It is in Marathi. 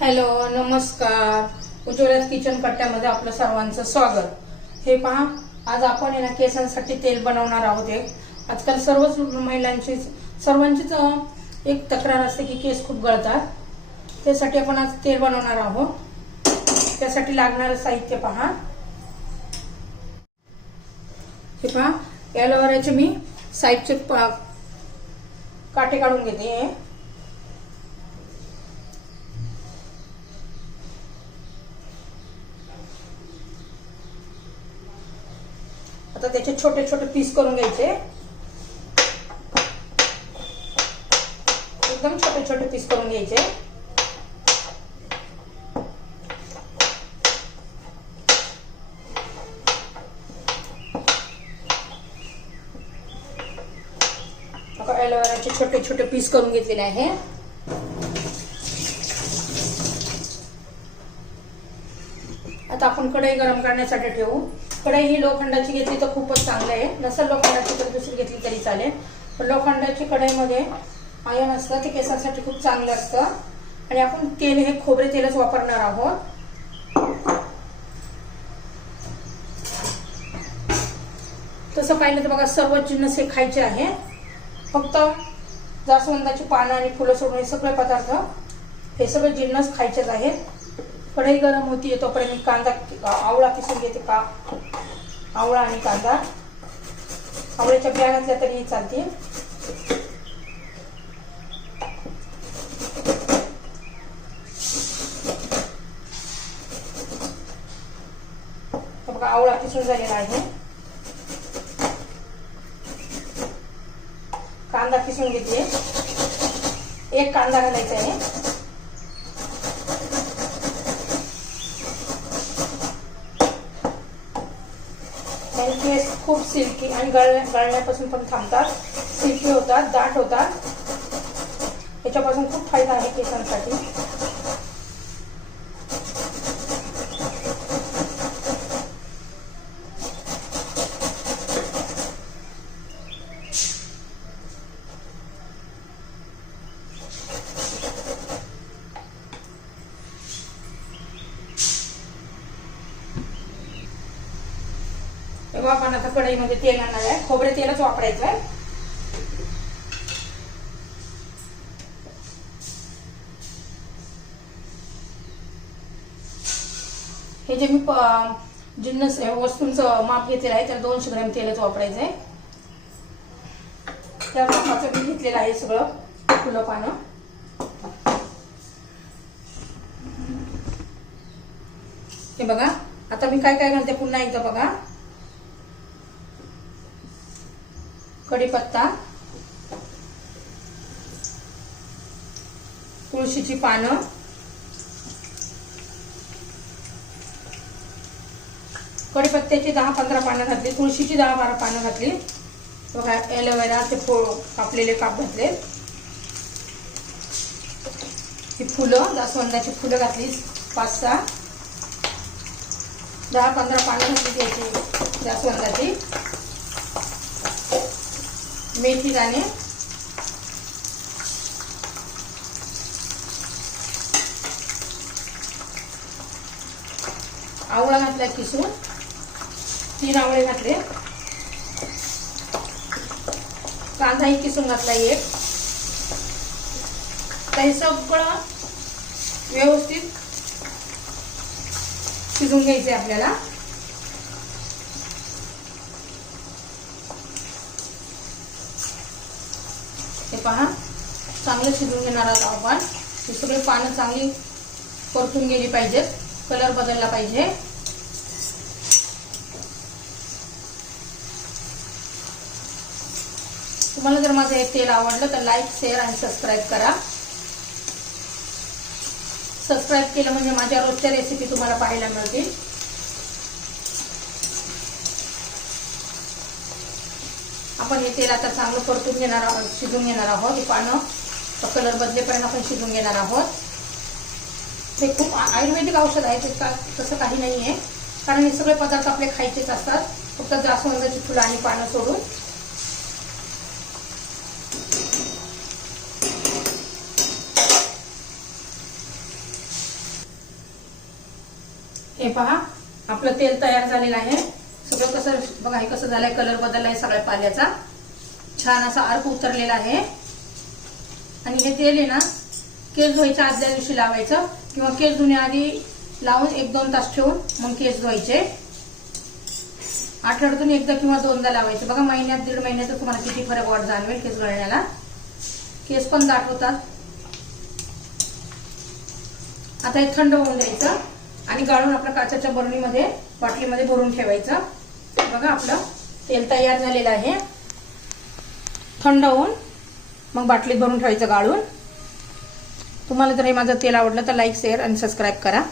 हॅलो नमस्कार. उज्ज्वला किचन कट्ट्यामध्ये आपलं सर्वांचं स्वागत. हे पहा आज आपण ना केसांसाठी तेल बनवणार आहोत एक. आजकाल सर्वच महिलांची सर्वांचीच एक तक्रार असते की केस खूप गळतात. त्यासाठी आपण आज तेल बनवणार आहोत. त्यासाठी लागणारं साहित्य पहा. हे पहा ॲलोवेराचे मी साईडचे पा- काटे काढून घेते आता त्याचे छोटे छोटे पीस करून घ्यायचे. एकदम छोटे छोटे पीस करून घ्यायचे. एलोवेराचे ॲलोवेराचे छोटे छोटे पीस करून घेतलेले आहे. आता आपण कढई गरम करण्यासाठी ठेवू. कढई ही लोखंडाची घेतली तर खूपच चांगलं आहे. नसेल लोखंडाची तर दुसरी घेतली तरी चालेल. पण लोखंडाची कढईमध्ये आयन असतं ते केसांसाठी खूप चांगलं असतं. आणि आपण तेल हे खोबरे तेलच वापरणार आहोत. तसं पाहिलं तर बघा सर्व जिन्नस हे खायचे आहे. फक्त जास्वंदाची पानं आणि फुलं सोडून हे सगळे पदार्थ हे सगळे जिन्नस खायचेच आहेत. कढई गरम होती तोपर्यंत मी कांदा आवळा किसून घेते का आवळा आणि कांदा. आवळ्याच्या बिया घातल्या तरी चालतील. बघा आवळा किसून झालेला आहे. कांदा किसून घेते. एक कांदा घालायचा आहे आणि केस खूप सिल्की आणि गळण्या गळण्यापासून पण थांबतात. सिल्की होतात दाट होतात. याच्यापासून खूप फायदा आहे केसांसाठी. तेव्हा आपण आता कढईमध्ये तेल आणणार आहे. खोबरे तेलच वापरायचं आहे हे जे मी जिन्नस वस्तूंचं माप घेतलेलं आहे त्याला दोनशे ग्रॅम तेलच वापरायचं आहे त्या मापाचं मी घेतलेलं आहे सगळं फुलं पानं. हे बघा आता मी काय काय घालते पुन्हा एकदा बघा. कढीपत्ता तुळशीची पानं कढीपत्त्याची दहा पंधरा पानं घातली तुळशीची दहा बारा पानं घातली. बघा एलोवेराचे फो कापलेले काप घातले. ही फुलं जास्वंदाची फुलं घातली पाच सहा. दहा पंधरा पानं घातली त्याची जास्वंदाची. मेथी दाणे. आवळा घातला किसून. तीन आवळे घातले. कांदाही किसून घातला एक. तर हे सगळं व्यवस्थित शिजून घ्यायचे आपल्याला. हे पहा. चांगलं शिजून घेणार आहोत आपण. हे सगळी पानं चांगली परतून गेली पाहिजेत. कलर बदलला पाहिजे. तुम्हाला जर माझं हे तेल आवडलं तर लाईक शेअर आणि सबस्क्राईब करा. सबस्क्राईब केलं म्हणजे माझ्या रोजच्या रेसिपी तुम्हाला पाहायला मिळतील. आपण हे तेल आता चांगलं परतून घेणार आहोत शिजून घेणार आहोत हे पानं. कलर बदलेपर्यंत आपण शिजून घेणार आहोत. हे खूप आयुर्वेदिक औषध आहे ते का तसं काही नाही आहे कारण हे सगळे पदार्थ आपले खायचेच असतात. फक्त जास्वंदाची फुलं आणि पानं सोडून. हे पहा आपलं तेल तयार झालेलं आहे. सगळं कसं बघा हे कसं झालंय कलर बदललाय सगळ्या पाल्याचा. छान असा अर्क उतरलेला आहे. आणि हे तेल आहे ना केस धुवायच्या आदल्या दिवशी लावायचं. किंवा केस धुण्याआधी लावून एक दोन तास ठेवून मग केस धुवायचे. आठवड्यातून एकदा किंवा दोनदा लावायचे. बघा महिन्यात दीड महिन्यात तुम्हाला किती फरक वाट जाणवेल केस गळण्याला केस पण दाट होतात. आता हे थंड होऊन द्यायचं. आणि गाळून आपल्या काचाच्या बरणीमध्ये बाटलीमध्ये भरून ठेवायचं. बघा आपलं. तेल तयार झालेलं आहे. थंड होऊन मग बाटलीत भरून ठेवायचं गाळून. तुम्हाला जर हे माझं तेल आवडलं तर लाईक शेअर आणि सबस्क्राईब करा.